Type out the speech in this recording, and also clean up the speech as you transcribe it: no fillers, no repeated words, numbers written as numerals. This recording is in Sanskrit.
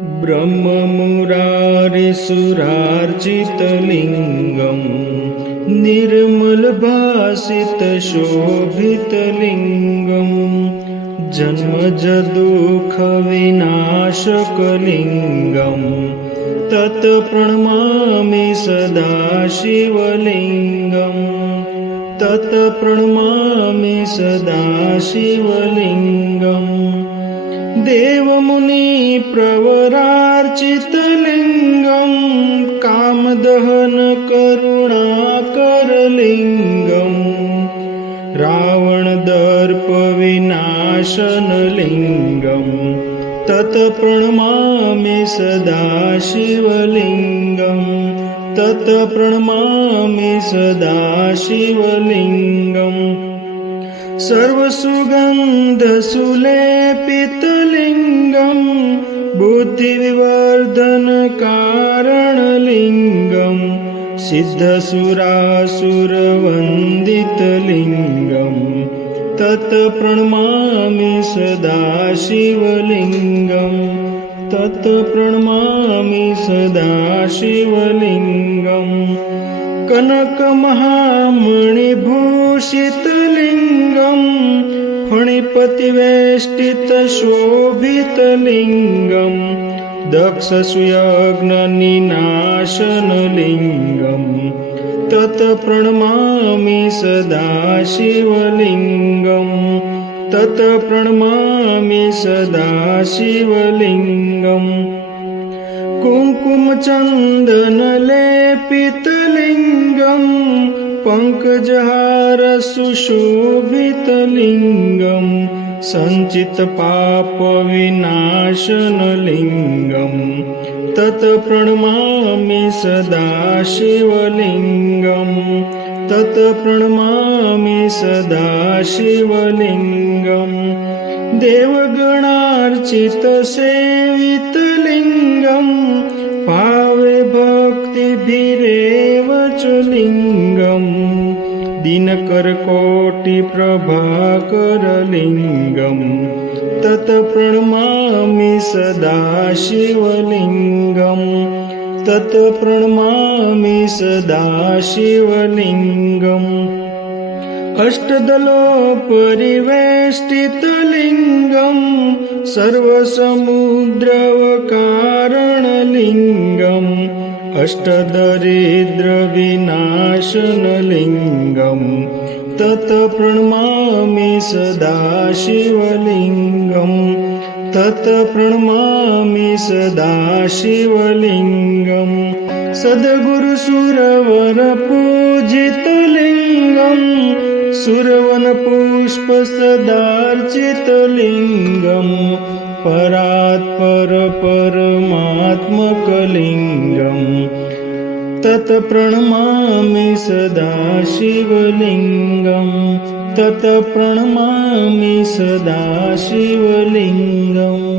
ब्रह्ममुरारिसुरार्चितलिङ्गं निर्मलभासितशोभितलिङ्गं जन्मजदुःखविनाशकलिङ्गं तत्प्रणमामि सदा शिवलिङ्गं तत्प्रणमामि सदा शिवलिङ्गम् देवमुनिप्रवरार्चितलिङ्गं कामदहनकरुणाकरलिङ्गं रावणदर्पविनाशनलिङ्गं तत्प्रणमामि सदा शिवलिङ्गं तत्प्रणमामि सदा शिवलिङ्गम् सर्वसुगन्धसुलेपितलिङ्गं बुद्धिविवर्धनकारणलिङ्गं सिद्धसुरासुरवन्दितलिङ्गं तत्प्रणमामि सदा शिवलिङ्गं तत्प्रणमामि सदा शिवलिङ्गम् कनकमहामणिभूषितलिङ्गं फणिपतिवेष्टितशोभितलिङ्गं दक्षसुयज्ञनिनाशनलिङ्गं तत्प्रणमामि सदा शिवलिङ्गं तत्प्रणमामि सदा शिवलिङ्गम् कुङ्कुमचन्दनलेपितलिङ्गं पङ्कजहारसुशोभितलिङ्गं सञ्चितपापविनाशनलिङ्गं तत्प्रणमामि सदा शिवलिङ्गं तत्प्रणमामि सदा शिवलिङ्गम् देवगणार्चितसेवितलिङ्गं पावे भक्तिभिरेव च लिङ्गं दिनकरकोटिप्रभाकरलिङ्गं तत्प्रणमामि सदा शिवलिङ्गं तत्प्रणमामि सदा शिवलिङ्गम् अष्टदलोपरिवेष्टितलिङ्गं सर्वसमुद्रवकारणलिङ्गं अष्टदरिद्रविनाशनलिङ्गं तत्प्रणमामि सदा शिवलिङ्गं तत्प्रणमामि सदा शिवलिङ्गम् सद्गुरुसुरवरपूजितलिङ्गं सुरवनपुष्पसदार्चितलिङ्गं परात्परपरमात्मकलिङ्गं तत्प्रणमामि सदा शिवलिङ्गं तत्प्रणमामि सदा शिवलिङ्गम्।